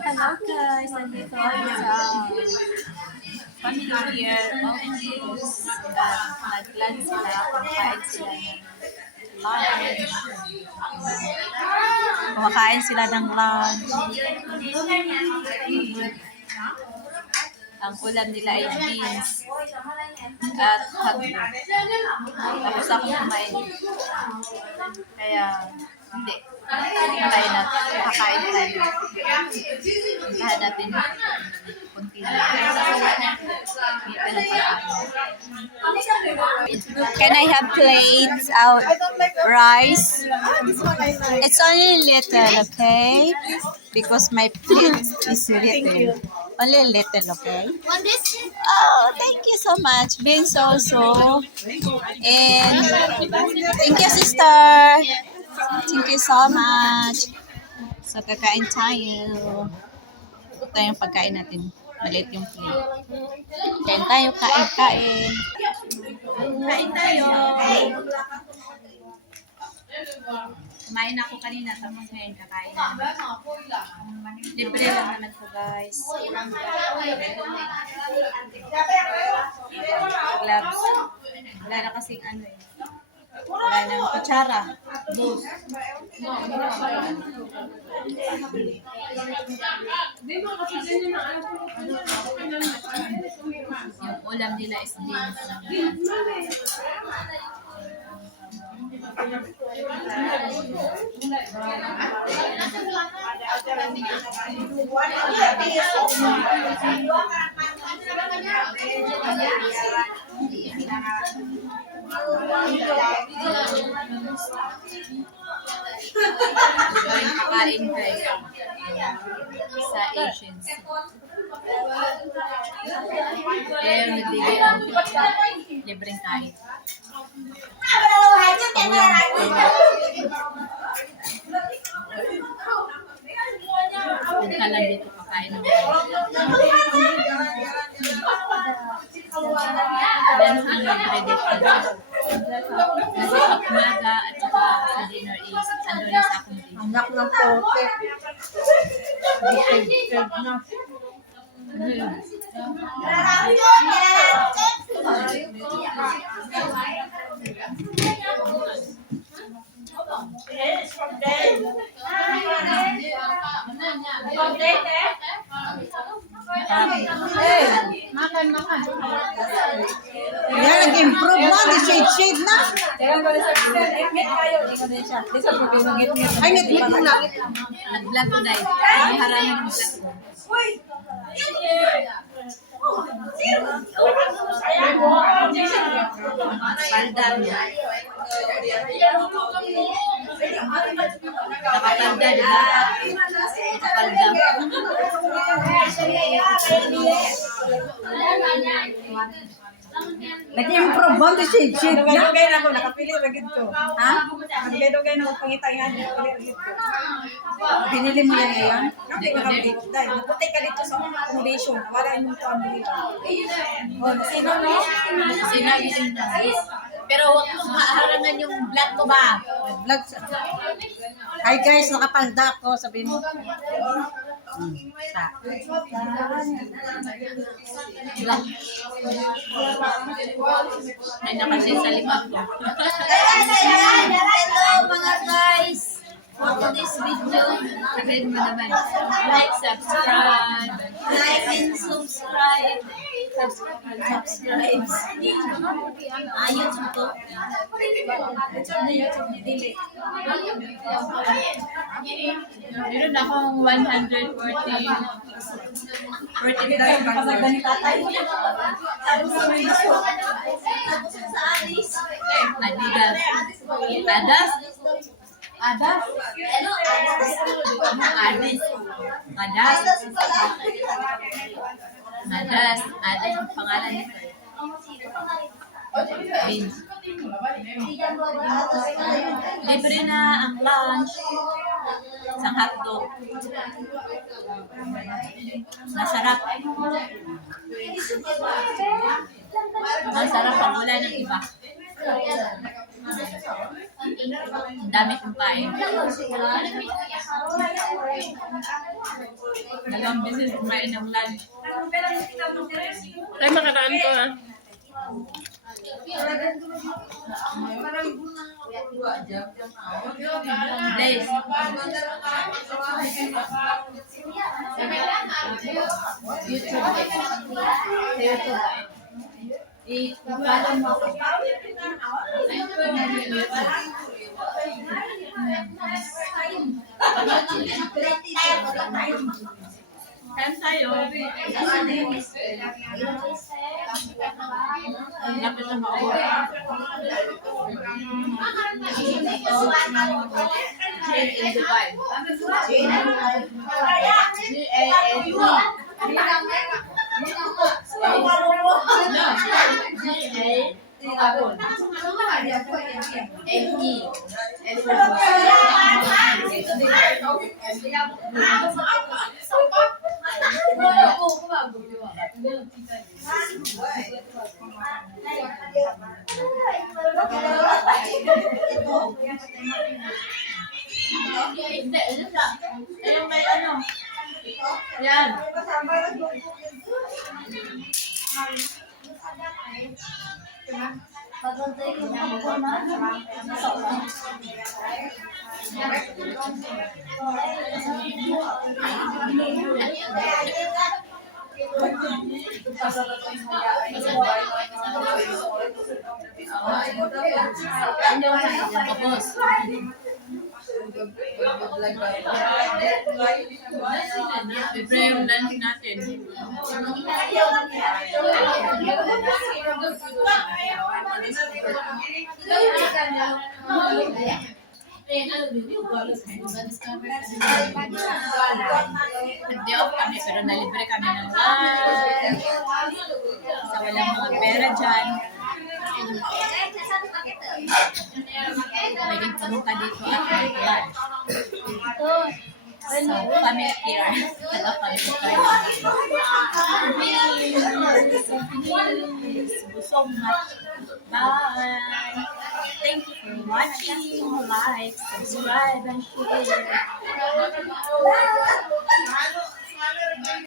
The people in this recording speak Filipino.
Hello guys, nandito kami sa family here, office, at nag-lunch sila, kumakain sila ng lunch. Kumakain sila ng lunch. Ang ulam nila ay beans at hotdog. Tapos ako kumain. Kaya, hindi. Kakain natin. Kakain tayo. Lahat natin kunti na. Can I have plates out rice? It's only little, okay? Because my plate is little. Only little, okay? Oh, thank you so much. Beans also. And thank you, sister. Thank you so much. So, kakain tayo. Ito yung pagkain natin. Maliit yung plate. Kain tayo, kain. Kain tayo. Kumain ako kanina, tapos ngayon kakain na. Libre lang naman po, guys. Gloves. Wala na kasing ano eh. Wala nang kutsara. Dos. Yung ulam nila is beans. Kakain guys sa Asians. Eh, nagbigay ang libreng kain. Punta lang dito kakain ng lunch ang libre dito. Kasi pagmaga at saka sa dinner is ando rin sa akong dinner. Anak ng pote. Diked na. Yan, nag-improve mo. Di-shade na. Ay, ngit-ngit mo na. Nag-vlog ko dahil. Ang haramin ng vlog ko. Paldam. Nakapalda, di ba? Nakapaldam. Nag-improve mo. Di-shade na. Dugay na ako, nakapili ragid ko. Ha? Dugay na ako pangitangan, nakapili ragid ko. Binili mo yan ngayon? Hindi ko nakapili. Dahil naputi ka dito sa accommodation. Wala yung family. Sino, no? Sinabi din na. Pero huwag mong harangan yung vlog ko ba? Vlog sa... Hi guys, nakapalda ako. Sabihin mo. Sa... Vlog. Ay, nakasya sa limag ko. Hello mga guys! For today's video, sabihin mo naman, like, subscribe. Like and subscribe. Subscribe. YouTube to. Meron akong 140 Pasagdan ni tatay. Adidas. Adas? Adas? Ano? Adis. Adas? Adas. Adas ang pangalan nito. Beans. Libre na ang lunch. Isang hotdog. Masarap. Masarap ang wala ng iba. Ang dami kong kain. Dalawang beses kumain ng lunch. Ay, makaraan ko ah. Guys, i-follow mo ako. Kain tayo. Lapit na mauwi. Jane in Dubai. G-A-N-E. Ayun may ano. Yan. Tapos. Libre yung lunch natin. Hindi off kami pero nalibre kami ng lunch. Sa walang mga pera dyan. Pwedeng pumunta dito at mag-lunch. So, family here. Hello, family here. Thank you so much. Bye. Thank you for watching. Like, subscribe, and share.